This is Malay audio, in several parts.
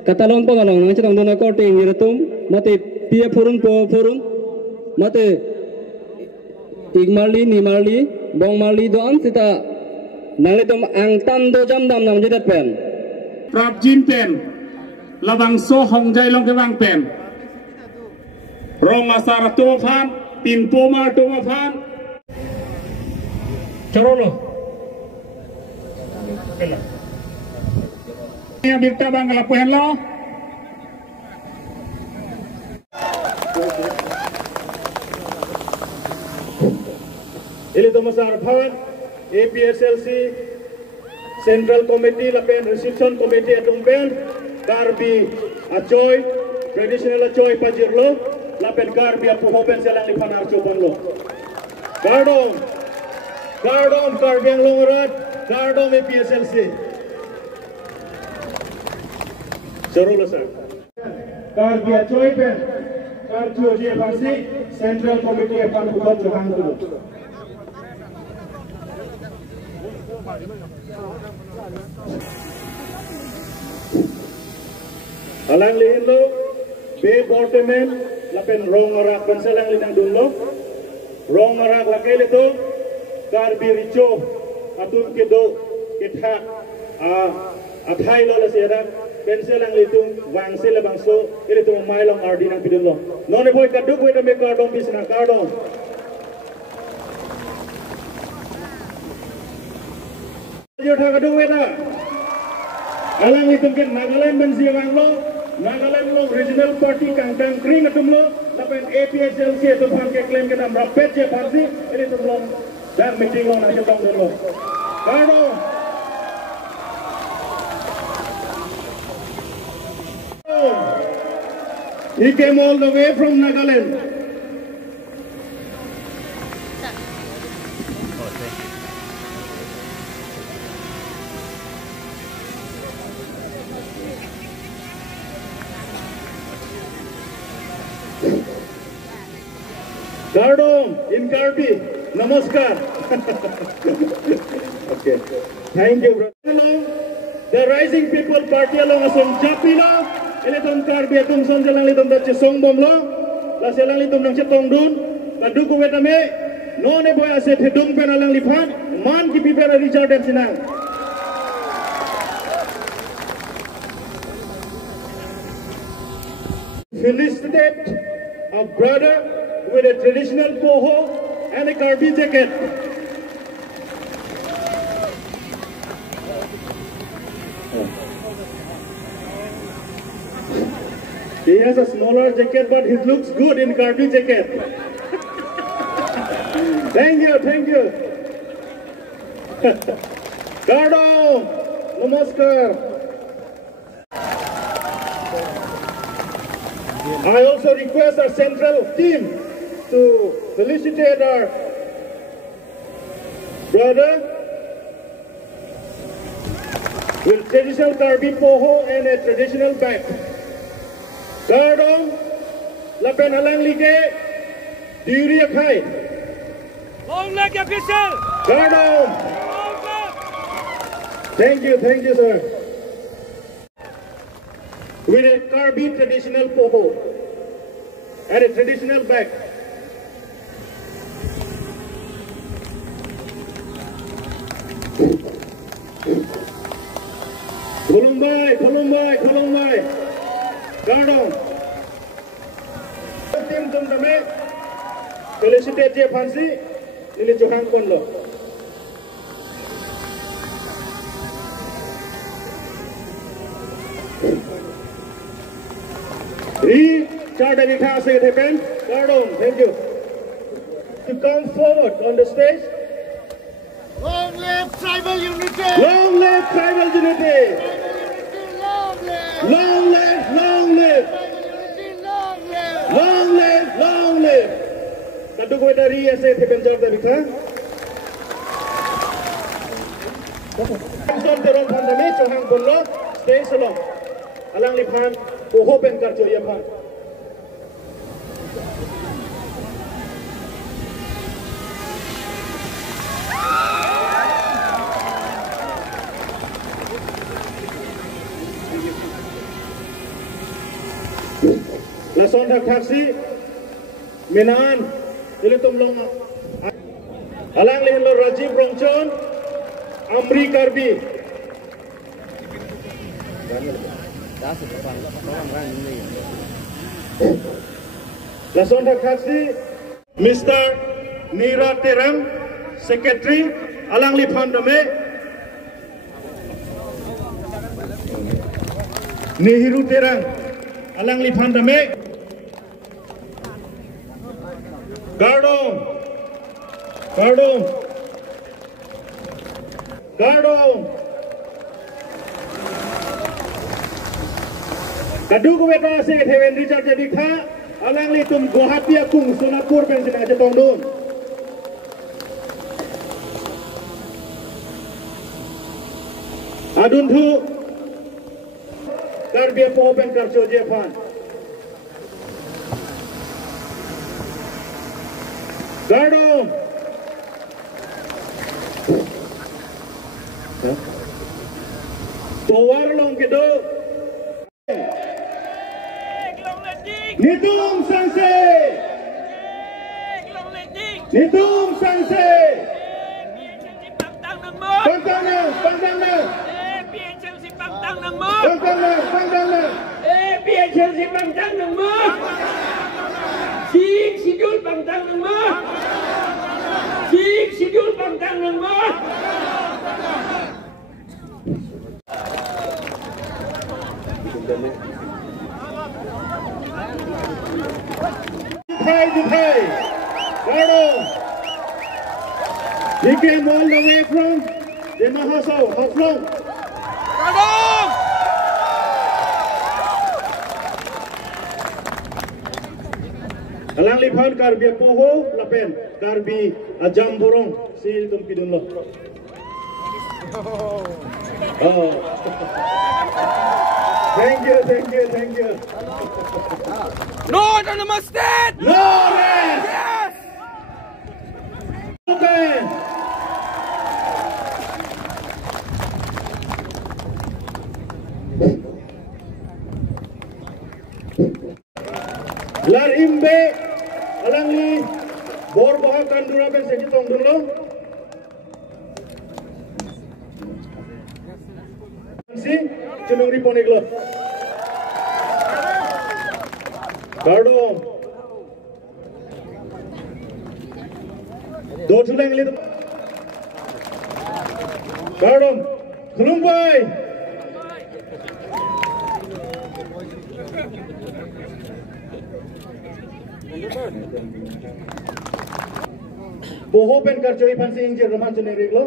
Katalon pengalong nang cetong dona korting iratum mate pia purun mate igmarli nimarli bongmarli doan sita nalitum ang tando jam dam nam jedat pen Prab jin pen labang so hong jai long ke wang pen rong asar tu fan pin pomar tu fan Corolo yang birta bang lapuhan lo Ili Tomasar Bhavan APHLC Central Committee lapen Reception Committee atumpen Karbi Achoy Traditional Achoy Pajirlo lapen Karbi apuhopen selang lipan archopon lo Gardom Karbi ang longorat Gardom APHLC Sorolo sir Karbi Achoy pen Karjo APHLC Central Committee apan hukot johang dulu Alang lihin lo, be borteman, lapen rong marak pensalang linang dunlo, rong marak lakay lito, karbi richo, atun kido, kithak, athay lo la sira, pensalang litong wang sila bangso, ilitong mailong ardi ng pidunlo. Noni boy kaduk weda me kardong bisna kardong. Jodoh kadung weda, alang itu kan Nagaland bensiang lo, Nagaland lo regional party kangkang kering atum lo, tapi APHLC itu pakai klaim kita merapet je parti, ini tu lo dan meeting lo nak cakap dulu. Kado, he came all the way from Nagaland. Gardom in Karbi, namaskar. Okay, thank you, brother. The Rising People Party along asong Japilo, ilitong Karbi atong son jalang litong dace songbom lo, la selang litong nang cetong dun, paduku wetame, none boy aset hedung penalang lipan, man ki pipera Richard dan sinang. Felicitate a brother with a traditional poho and a Karbi jacket. He has a smaller jacket, but he looks good in Karbi jacket. Thank you. Gardo, namaskar. I also request our central team to felicitate our brother with traditional Karbi poho and a traditional bag. Gardong, lapen halang lige, diuri akhai. Long leg official. Gardong. Thank you, sir. With a Karbi traditional poho and a traditional bag. Khulumbai. Gardong. Tim tum tame felicitate je phansi ini johang kon lo. Charter Vikha Secretary, Gardong, thank you. To come forward on the stage. Long live tribal unity! Long live tribal unity! Long live! Long live! Long live! Long live! Kadu ko dari ese thepen Charter Vikha. Son terong pandami johang bonlo stage solo. Alang liphan uhopen karjo yapan. lason thak taksi minan ile tumlong alang lihin lo Rajiv Rongchon Amri Karbi lason thak taksi Mr. Nira Terang Secretary alang li Pandame Nehiru Terang alang li Pandame Gardong Kadu ko beto se thewen Richard jadi kha alang li tum Guwahati akung Sonapur pen sina je tongdun adun thu Karbi po open karcho je fan Gardong Towar long ke do Nitum Sanse Pantang Hey, he came all the way from the Mahasau, Haflong. Alang lipan Karbi Poho, Lapen, Karbi Ajam Burong, Sil Tum Kidun Lo. Oh. Thank you. No autonomous state! No rest! Yes! Okay. Lar imbe alang li bor baha kandura pen seji tong dulu. Si cenung riponik lo. Gardong. Do chulang li. Gardong. Khulung boy. Boho pen karchoi fansi injir raman chune reglo.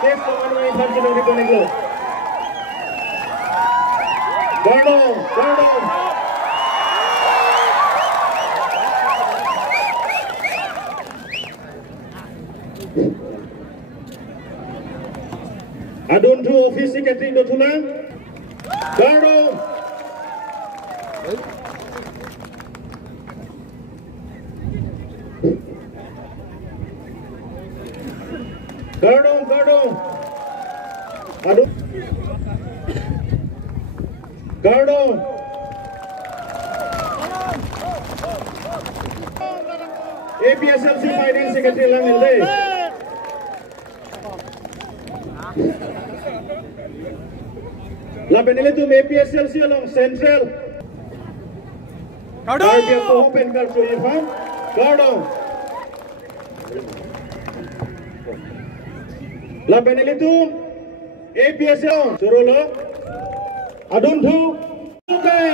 Safe command fansi reglo. Gardong. Adun tu office secretary do tulang. Gardong. Adun. Gardong. APHLC finance secretary lang ilde. La benele tum APHLC along central. Karbi ko open karcho ifan. Gardong. La benele tum APHL surolo. Adun thu. Okay.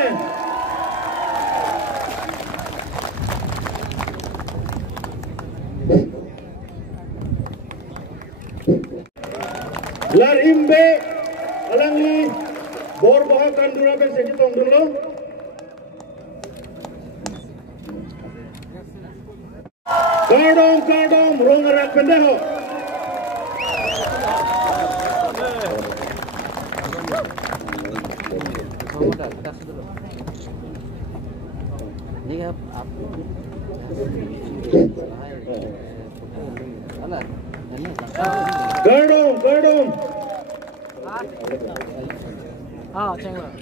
Lar imbe alang li bor baha kandura pen seji tong dulu. Gardong rong arak pendeho. Gardong, gardong. Chen rồi.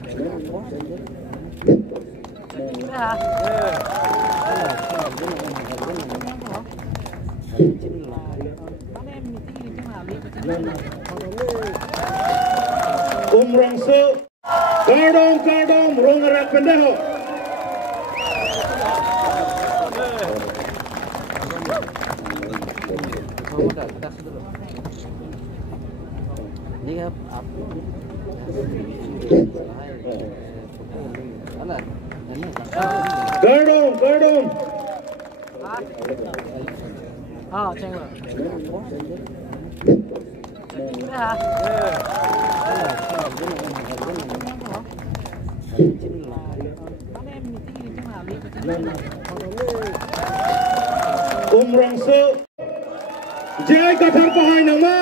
Rongso. Gardong, gardong, rong arak pendeho. Gardong, gardong. Chen rồi. Rongso. Jai kathar pahai nama.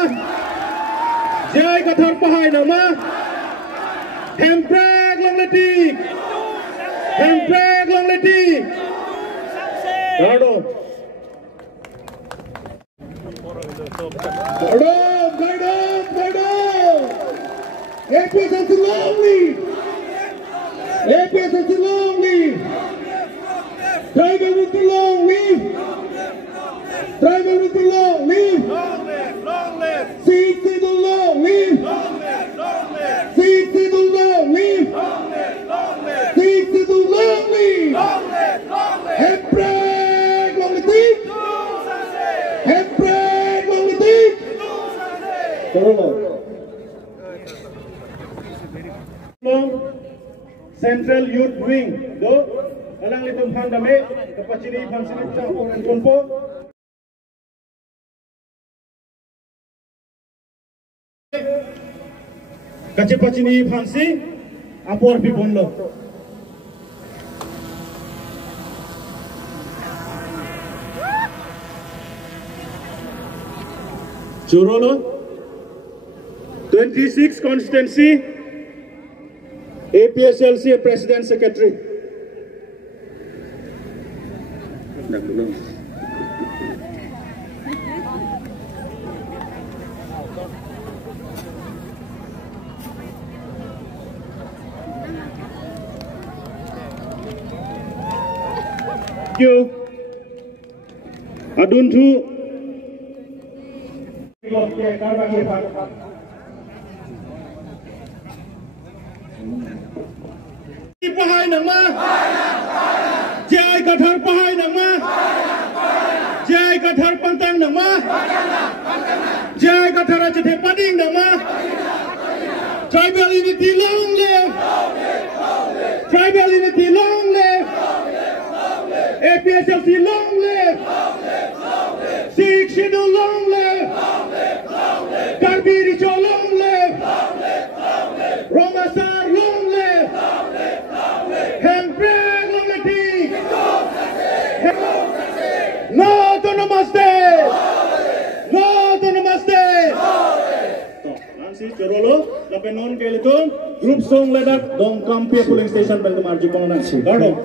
Jai kathar pahai nama. Hemprek long leti. Hemprek long leti. Gardong. Gardong, gardong, gardong. APHLC long lead. APHLC long lead. Tribal with the long lead. Tribal with the long lead. Seed to the long lead. Seed to the long lead. Seed to the long lead. Head break long the deep. Head break long the deep. Central Youth Wing. Do alang litum handame kapacini pansini campuran kompo. Kacipacini pansi apor pibonlo. Churolo 26 constituency APHLC President Secretary. Thank you. Aduntu. Pahai nama. Jai kathar pahai nama. Jai kathar pantang nama. Jai kathar ajathe pading nama. Tribal unity long live. Tribal unity long live. APHLC long live. Sikh Schedule long live. Karbiri Cho long live. Romasar long live. Hemprek long live. No to namaste. No to namaste. Nancy Chorolo, lapenon ke litum group song ledak dong kampia polling station bel marji pang Nancy. Gardong.